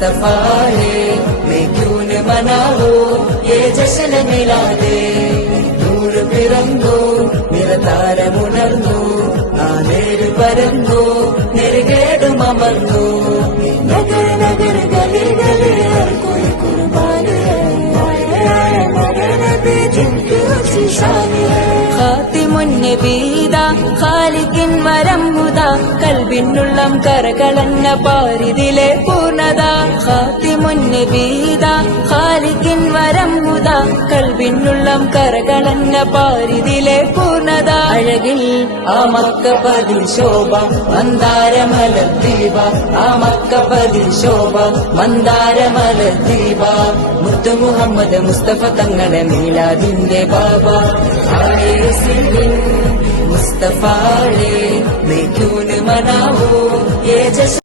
मुस्तफा है, मैं क्यों न मनाओ ये जश्न मिलादे. നൂർ പിറന്നു നിറതാരമുണർന്നു, ആ നേര് പരന്നു നെരുകേടും അമർന്നു. നഗര നഗര ഗലി ഗലി कोई कुर्बानी है, नबी जिनकी ऊंची शान है. ഖാതിമുന്നബീദാ ഖാലിഖിൻ വരം ഹുദാ, കൽബിനുള്ളം കരകളന്ന പാരിതിലെ പൂർണ്ണത. ഖാതിമുന്നബീദാ ഖാലിഖിൻ വരം ഹുദാ, കൽബിനുള്ളം കരകളന്ന പാരിതിലെ പൂർണ്ണത. അഴകിൽ ആ മക്കപതിൽ ശോഭ മന്ദാരമലർ ദീപ, ആ മക്കപതിൽ ശോഭ മന്ദാരമലർ ദീപ. മുത്തു മുഹമ്മദ് മുസ്തഫ തങ്ങളെ മീലാദിന്റെ ബാബ. मुस्तफा है, मैं क्यों न मनाऊं ये जश्न.